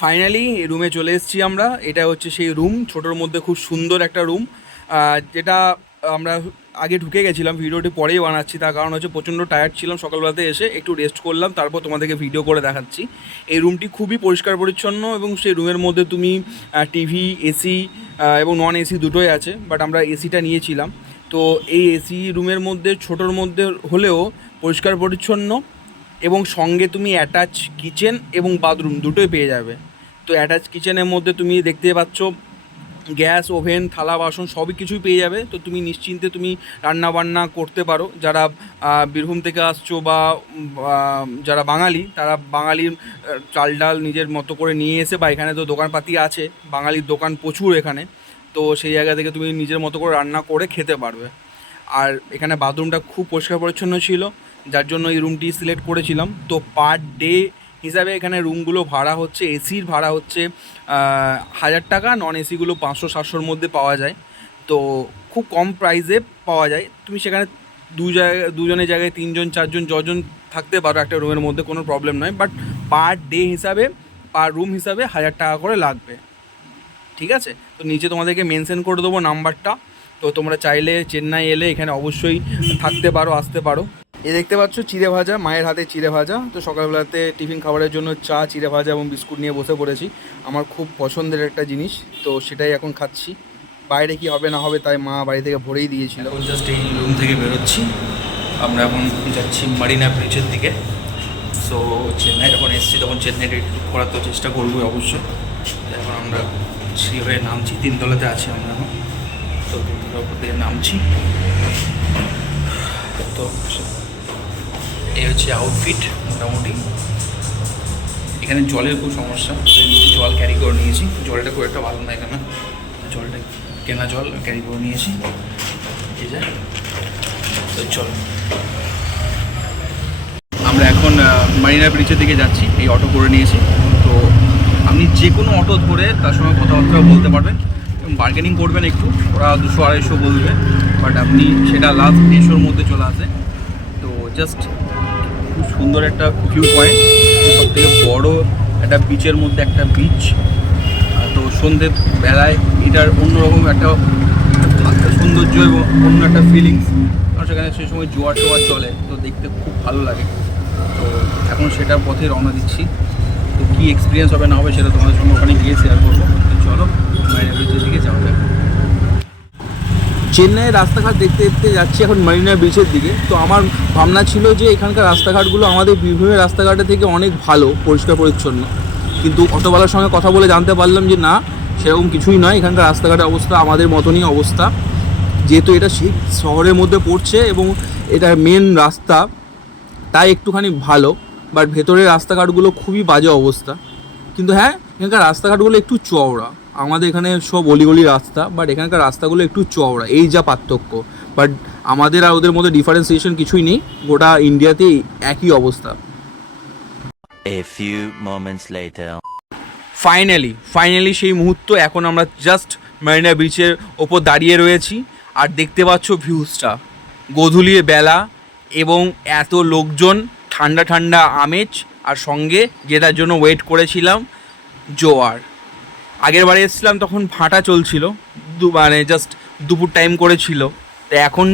Finally রুমে চলে এসেছি আমরা। এটা হচ্ছে সেই রুম, ছোটোর মধ্যে খুব সুন্দর একটা রুম, যেটা আমরা আগে ঢুকে গেছিলাম। ভিডিওটি পরেই বানাচ্ছি, তার কারণ হচ্ছে প্রচণ্ড টায়ার্ড ছিলাম, সকালবেলাতে এসে একটু রেস্ট করলাম, তারপর তোমাদেরকে ভিডিও করে দেখাচ্ছি। এই রুমটি খুবই পরিষ্কার পরিচ্ছন্ন এবং সেই রুমের মধ্যে তুমি টিভি, এসি এবং নন এসি দুটোই আছে, বাট আমরা এসিটা নিয়েছিলাম। তো এই এসি রুমের মধ্যে ছোটোর মধ্যে হলেও পরিষ্কার পরিচ্ছন্ন, এবং সঙ্গে তুমি অ্যাটাচ কিচেন এবং বাথরুম দুটোই পেয়ে যাবে। তো অ্যাটাচ কিচেনের মধ্যে তুমি দেখতে পাচ্ছ গ্যাস, ওভেন, থালা বাসন সবই কিছুই পেয়ে যাবে। তো তুমি নিশ্চিন্তে তুমি রান্না বান্না করতে পারো। যারা বীরভূম থেকে আসছো বা যারা বাঙালি, তারা বাঙালির চাল ডাল নিজের মতো করে নিয়ে এসে, বা এখানে তো দোকানপাতি আছে, বাঙালির দোকান প্রচুর এখানে, তো সেই জায়গা থেকে তুমি নিজের মতো করে রান্না করে খেতে পারবে। আর এখানে বাথরুমটা খুব পরিষ্কার পরিচ্ছন্ন ছিল, যার জন্য এই রুমটি সিলেক্ট করেছিলাম। তো পার ডে হিসাবে এখানে রুমগুলো ভাড়া হচ্ছে, এসির ভাড়া হচ্ছে 1000 টাকা, নন এসিগুলো 500-700-র মধ্যে পাওয়া যায়। তো খুব কম প্রাইসে পাওয়া যায়। তুমি সেখানে দুজনের জায়গায় 3জন 4জন যজন থাকতে পারো একটা রুমের মধ্যে, কোনো প্রবলেম নয়। বাট পার ডে হিসাবে, পার রুম হিসাবে 1000 টাকা করে লাগবে, ঠিক আছে? তো নিচে তোমাদেরকে মেনশন করে দেবো নাম্বারটা। তো তোমরা চাইলে চেন্নাই এলে এখানে অবশ্যই থাকতে পারো, আসতে পারো। এ দেখতে পাচ্ছ চিড়ে ভাজা, মায়ের হাতে চিড়ে ভাজা। তো সকালবেলাতে টিফিন খাবারের জন্য চা, চিড়ে ভাজা এবং বিস্কুট নিয়ে বসে পড়েছি। আমার খুব পছন্দের একটা জিনিস, তো সেটাই এখন খাচ্ছি। বাইরে কি হবে না হবে তাই মা বাড়ি থেকে ভরেই দিয়েছিল। এখন জাস্ট এই রুম থেকে বেরোচ্ছি, আমরা এখন যাচ্ছি মারিনা ব্রিজের দিকে। সো চেন্নাই যখন এসেছি তখন চেন্নাই একটু করার তো চেষ্টা করবো অবশ্যই। এখন আমরা সেই হয়ে নামছি, 3তলাতে আছি আমরা এখন। তো 3তলার উপর থেকে নামছি। তো এই হচ্ছে আউটফিট মোটামুটি। এখানে জলের খুব সমস্যা, জল ক্যারি করে নিয়েছি। জলটা খুব একটা ভালো না এখানে, জলটা কেনা জল ক্যারি করে নিয়েছি। এই যে তো চল, আমরা এখন মারিনা ব্রিজের দিকে যাচ্ছি। এই অটো করে নিয়েছি। তো আপনি যে কোনো অটো ধরে তার সঙ্গে কথাবার্তা বলতে পারবেন এবং বার্গেনিং করবেন একটু, ওরা 200-250 বলবে, বাট আপনি সেটা লাস্ট 150-র মধ্যে চলে আসে। তো জাস্ট খুব সুন্দর একটা ভিউ পয়েন্ট, সবথেকে বড় একটা বিচের মধ্যে একটা বিচ। তো সন্ধ্যে বেলায় এটার অন্যরকম একটা সৌন্দর্য এবং অন্য একটা ফিলিংস, কারণ সেখানে সেই সময় জোয়ার টোয়ার চলে, তো দেখতে খুব ভালো লাগে। তো এখন সেটার পথে রওনা দিচ্ছি। তো কী এক্সপিরিয়েন্স হবে না হবে সেটা তোমাদের সঙ্গে ওখানে গিয়ে শেয়ার করবো। তো চলো মারিনা ব্রিজের দিকে যাওয়া যাক। চেন্নাইয়ের রাস্তাঘাট দেখতে দেখতে যাচ্ছি এখন মারিনা বিচের দিকে। তো আমার ভাবনা ছিল যে এখানকার রাস্তাঘাটগুলো আমাদের বীরভূমের রাস্তাঘাটের থেকে অনেক ভালো, পরিষ্কার পরিচ্ছন্ন, কিন্তু অটোওয়ালার সঙ্গে কথা বলে জানতে পারলাম যে না, সেরকম কিছুই নয়। এখানকার রাস্তাঘাটের অবস্থা আমাদের মতনই অবস্থা, যেহেতু এটা শহরের মধ্যে পড়ছে এবং এটা মেন রাস্তা, তাই একটুখানি ভালো। বাট ভেতরের রাস্তাঘাটগুলো খুবই বাজে অবস্থা। কিন্তু হ্যাঁ, এখানকার রাস্তাঘাটগুলো একটু চওড়া। আমাদের এখানে সব অলিগলি রাস্তা, বাট এখানকার রাস্তাগুলো একটু চওড়া, এই যা পার্থক্য। বাট আমাদের আর ওদের মধ্যে ডিফারেন্সিয়েশন কিছুই নেই, গোটা ইন্ডিয়াতেই একই অবস্থা। A few moments later. Finally সেই মুহূর্ত। এখন আমরা জাস্ট মারিনা বিচের ওপর দাঁড়িয়ে রয়েছি, আর দেখতে পাচ্ছ ভিউজটা, গোধূলির বেলা এবং এত লোকজন, ঠান্ডা ঠান্ডা আমেজ, আর সঙ্গে যেটার জন্য ওয়েট করেছিলাম, জোয়ার। আগের বারে এসেছিলাম তখন ভাটা চলছিল, মানে জাস্ট দুপুর টাইম করেছিল। তো এখন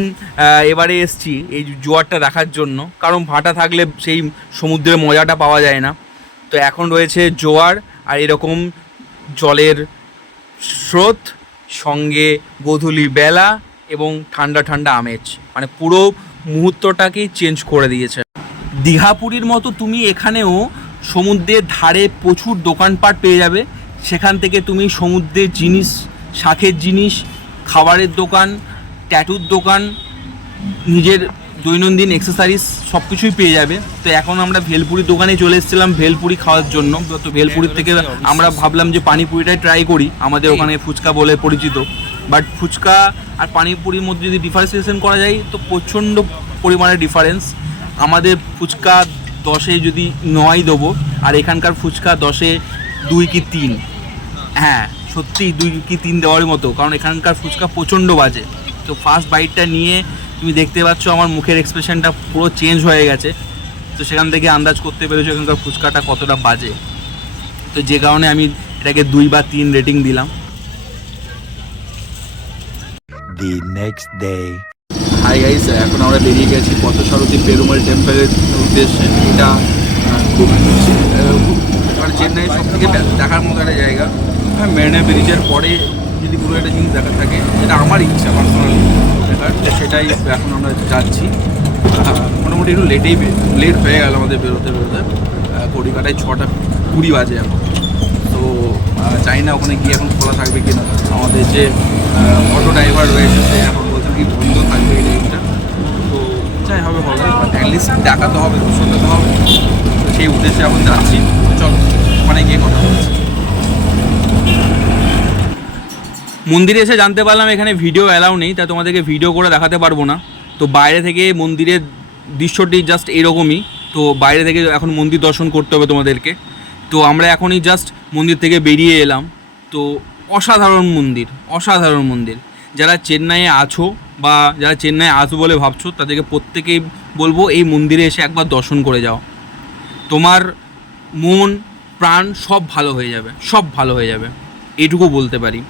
এবারে এসছি এই জোয়ারটা দেখার জন্য, কারণ ভাটা থাকলে সেই সমুদ্রের মজাটা পাওয়া যায় না। তো এখন রয়েছে জোয়ার, আর এরকম জলের স্রোত, সঙ্গে গোধূলি বেলা এবং ঠান্ডা ঠান্ডা আমেজ, মানে পুরো মুহূর্তটাকেই চেঞ্জ করে দিয়েছে। দীঘাপুরীর মতো তুমি এখানেও সমুদ্রের ধারে প্রচুর দোকানপাট পেয়ে যাবে। সেখান থেকে তুমি সমুদ্রের জিনিস, শাঁখের জিনিস, খাবারের দোকান, ট্যাটুর দোকান, নিজের দৈনন্দিন এক্সেসারিজ সব কিছুই পেয়ে যাবে। তো এখন আমরা ভেলপুরির দোকানে চলে এসেছিলাম ভেলপুরি খাওয়ার জন্য। তো ভেলপুরির থেকে আমরা ভাবলাম যে পানিপুরিটাই ট্রাই করি, আমাদের ওখানে ফুচকা বলে পরিচিত। বাট ফুচকা আর পানিপুরির মধ্যে যদি ডিফারেন্সিয়েশন করা যায় তো প্রচণ্ড পরিমাণে ডিফারেন্স। আমাদের ফুচকা 10-এ যদি 9 দেবো, আর এখানকার ফুচকা 10-এ 2 কি 3। হ্যাঁ, সত্যিই 2 কি 3 দেওয়ার মতো, কারণ এখানকার ফুচকা প্রচণ্ড বাজে। তো ফার্স্ট বাইটটা নিয়ে তুমি দেখতে পাচ্ছ আমার মুখের এক্সপ্রেশনটা পুরো চেঞ্জ হয়ে গেছে। তো সেখান থেকে আন্দাজ করতে পেরেছো এখানকার ফুচকাটা কতটা বাজে। তো যে কারণে আমি এটাকে 2 বা 3 রেটিং দিলাম। The next day. Hi guys, এখন আমরা বেরিয়ে গেছি পথসারথী পেরুমাল টেম্পলের উদ্দেশ্যে। এটা খুব মানে চেন্নাইয়ের সব থেকে দেখার মতো একটা জায়গা। হ্যাঁ, মেরিনা ব্রিজের পরে যদি কোনো একটা জিনিস দেখার থাকে, যেটা আমার ইচ্ছা পার্সোনালি দেখার, তো সেটাই এখন আমরা যাচ্ছি। মোটামুটি একটু লেট হয়ে গেল আমাদের বেরোতে ঘড়ি কাটায় 6:20 বাজে এখন। তো জানি না ওখানে গিয়ে এখন খোলা থাকবে কিনা। আমাদের যে অটো ড্রাইভার রয়েছে সে এখন বলছে কি বন্ধ থাকবে এই টাইমটা। তো যাই হবে বাট অ্যাটলিস্ট দেখাতে হবে, দূষণটা তো হবে। তো সেই উদ্দেশ্যে এখন যাচ্ছি। চল ওখানে গিয়ে কথা বলছি। মন্দিরে এসে জানতে পারলাম এখানে ভিডিও অ্যালাউ নেই, তাই তোমাদেরকে ভিডিও করে দেখাতে পারবো না। তো বাইরে থেকে মন্দিরের দৃশ্যটি জাস্ট এরকমই। তো বাইরে থেকে এখন মন্দির দর্শন করতে হবে তোমাদেরকে। তো আমরা এখনই জাস্ট মন্দির থেকে বেরিয়ে এলাম। তো অসাধারণ মন্দির। যারা চেন্নাইয়ে আছো বা যারা চেন্নাইয়ে আসবো বলে ভাবছো, তাদেরকে প্রত্যেকেই বলবো এই মন্দিরে এসে একবার দর্শন করে যাও। তোমার মন প্রাণ সব ভালো হয়ে যাবে, এইটুকু বলতে পারি।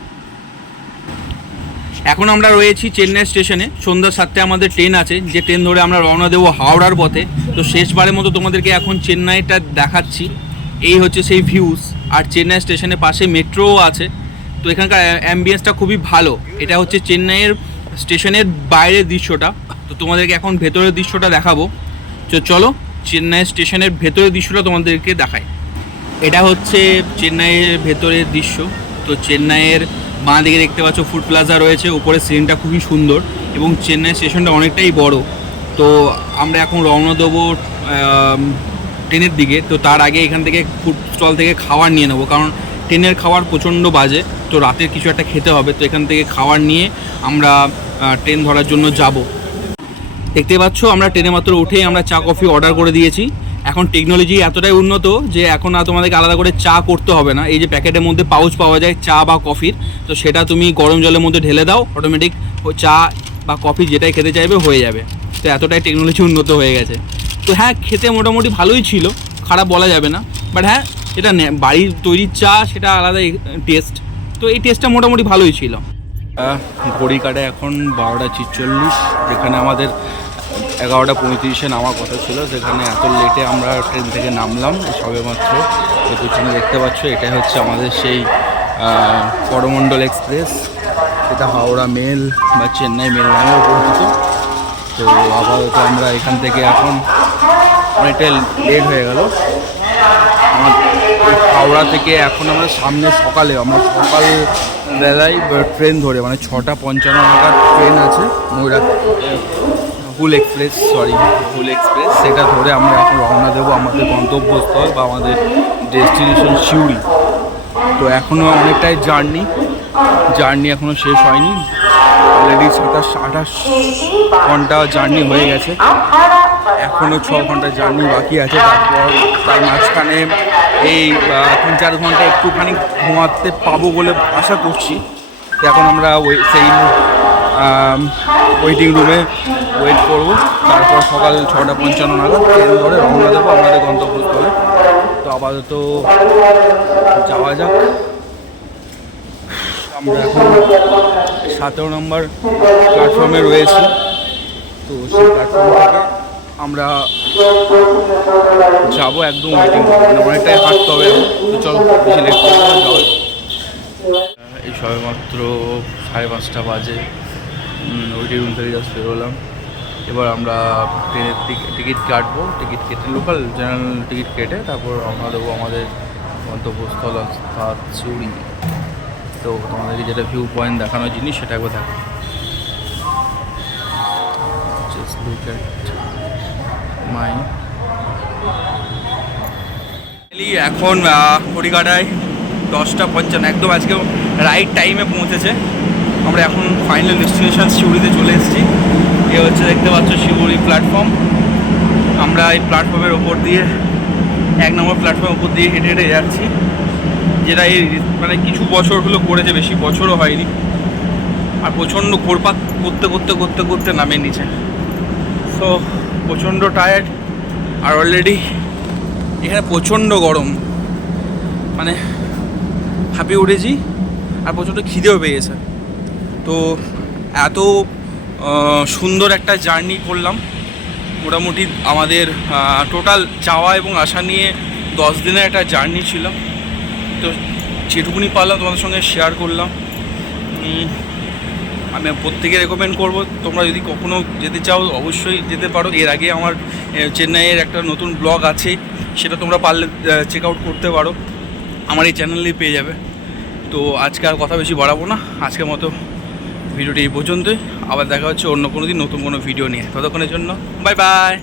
এখন আমরা রয়েছি চেন্নাই স্টেশনে। সন্ধ্যা 7টায় আমাদের ট্রেন আছে, যে ট্রেন ধরে আমরা রওনা দেবো হাওড়ার পথে। তো শেষবারের মতো তোমাদেরকে এখন চেন্নাইটা দেখাচ্ছি। এই হচ্ছে সেই ভিউজ। আর চেন্নাই স্টেশনের পাশে মেট্রোও আছে। তো এখানকার অ্যাম্বিয়েন্সটা খুবই ভালো। এটা হচ্ছে চেন্নাইয়ের স্টেশনের বাইরের দৃশ্যটা। তো তোমাদেরকে এখন ভেতরের দৃশ্যটা দেখাবো। তো চলো চেন্নাই স্টেশনের ভেতরের দৃশ্যটা তোমাদেরকে দেখাই। এটা হচ্ছে চেন্নাইয়ের ভেতরের দৃশ্য। তো চেন্নাইয়ের বাঁ দিকে দেখতে পাচ্ছ ফুড প্লাজা রয়েছে, উপরের সিনটা খুবই সুন্দর এবং চেন্নাই স্টেশনটা অনেকটাই বড়। তো আমরা এখন রওনা দেবো ট্রেনের দিকে। তো তার আগে এখান থেকে ফুড স্টল থেকে খাবার নিয়ে নেবো, কারণ ট্রেনের খাবার প্রচণ্ড বাজে। তো রাতের কিছু একটা খেতে হবে। তো এখান থেকে খাবার নিয়ে আমরা ট্রেন ধরার জন্য যাব। দেখতে পাচ্ছ আমরা ট্রেনে মাত্র উঠেই আমরা চা কফি অর্ডার করে দিয়েছি। এখন টেকনোলজি এতটাই উন্নত যে এখন আর তোমাদেরকে আলাদা করে চা করতে হবে না। এই যে প্যাকেটের মধ্যে পাউচ পাওয়া যায় চা বা কফির, তো সেটা তুমি গরম জলের মধ্যে ঢেলে দাও, অটোমেটিক চা বা কফি যেটাই খেতে চাইবে হয়ে যাবে। তো এতটাই টেকনোলজি উন্নত হয়ে গেছে। তো হ্যাঁ, খেতে মোটামুটি ভালোই ছিল, খারাপ বলা যাবে না। বাট হ্যাঁ, যেটা বাড়ির তৈরির চা সেটা আলাদা টেস্ট। তো এই টেস্টটা মোটামুটি ভালোই ছিল। ঘড়ি কাটে এখন 12:46, যেখানে আমাদের 11:35 নামার কথা ছিল। সেখানে এত লেটে আমরা ট্রেন থেকে নামলাম সবে মাত্র। তো পিছনে দেখতে পাচ্ছ এটাই হচ্ছে আমাদের সেই করমণ্ডল এক্সপ্রেস। এটা হাওড়া মেল বা চেন্নাই মেল নামেও পরিচিত। তো আপাতত আমরা এখান থেকে এখন অনেকটা লেট হয়ে গেল আমার হাওড়া থেকে। এখন আমরা সামনে সকাল বেলায় ট্রেন ধরে, মানে 6:55 নাগাদ ট্রেন আছে হুল এক্সপ্রেস, সেটা ধরে আমরা এখন রওনা দেবো আমাদের গন্তব্যস্থল বা আমাদের ডেস্টিনেশন সিউড়ি। তো এখনও অনেকটাই জার্নি এখনও শেষ হয়নি। অলরেডি 27-28 ঘন্টা জার্নি হয়ে গেছে, এখনও 6 ঘন্টা জার্নি বাকি আছে। তারপর তার মাঝখানে এই 3-4 ঘন্টা একটুখানি ঘুমাতে পাবো বলে আশা করছি। এখন আমরা সেই ওয়েটিং রুমে ওয়েট করবো। তারপর সকাল 6:55 নাগাদ ট্রেন ধরে রওনা দেবো আমাদের গন্তব্যস্থলে। তো আপাতত যাওয়া যাক। আমরা এখন 17 নম্বর প্ল্যাটফর্মে রয়েছি। তো সেই প্ল্যাটফর্ম থেকে আমরা যাবো একদম ওয়েটিং রুম, মানে অনেকটাই হাঁটতে হবে। তো চলো বেশি লেট করবো না, যাওয়া। এই সবে মাত্র 5:30 বাজে ওয়েটিং রুম থেকে জাস্ট বেরোলাম। এবার আমরা ট্রেনের টিকিট কাটবো, টিকিট কেটে লোকাল জেনারেল টিকিট কেটে তারপর রওনা দেবো আমাদের গন্তব্যস্থল অর্থাৎ সিউড়ি। তো তোমাদেরকে যেটা ভিউ পয়েন্ট দেখানোর জিনিস সেটা একবার দেখো। জাস্ট লুক এট মাই। এখন ঘড়ি কাটায় 10:55, একদম আজকে রাইট টাইমে পৌঁছেছে। আমরা এখন ফাইনাল ডেস্টিনেশন সিউড়িতে চলে এসেছি। এ হচ্ছে দেখতে পাচ্ছ সিউড়ি প্ল্যাটফর্ম। আমরা এই প্ল্যাটফর্মের ওপর দিয়ে 1 নম্বর প্ল্যাটফর্মের ওপর দিয়ে হেঁটে হেঁটে যাচ্ছি, যেটা এই মানে কিছু বছর হলো করেছে, বেশি বছরও হয়নি। আর প্রচণ্ড ঘোরপাক করতে করতে করতে করতে নামে নিচে। সো প্রচণ্ড টায়ার্ড। আর অলরেডি এখানে প্রচণ্ড গরম, মানে হাঁপিয়ে উঠেছি আর প্রচণ্ড খিদেও পেয়েছে। তো এত সুন্দর একটা জার্নি করলাম, মোটামুটি আমাদের টোটাল যাওয়া এবং আসা নিয়ে 10 দিনের একটা জার্নি ছিল। তো যেটুকুনি পারলাম তোমাদের সঙ্গে শেয়ার করলাম। আমি প্রত্যেকে রেকমেন্ড করব, তোমরা যদি কখনও যেতে চাও অবশ্যই যেতে পারো। এর আগে আমার চেন্নাইয়ের একটা নতুন ব্লগ আছে, সেটা তোমরা পারলে চেক আউট করতে পারো, আমার এই চ্যানেলেই পেয়ে যাবে। তো আজকে আর কথা বেশি বাড়াবো না, আজকের মতো ভিডিওটি এই পর্যন্তই। আবার দেখা হচ্ছে অন্য কোনো দিন নতুন কোনো ভিডিও নিয়ে। ততক্ষণের জন্য বাই বাই।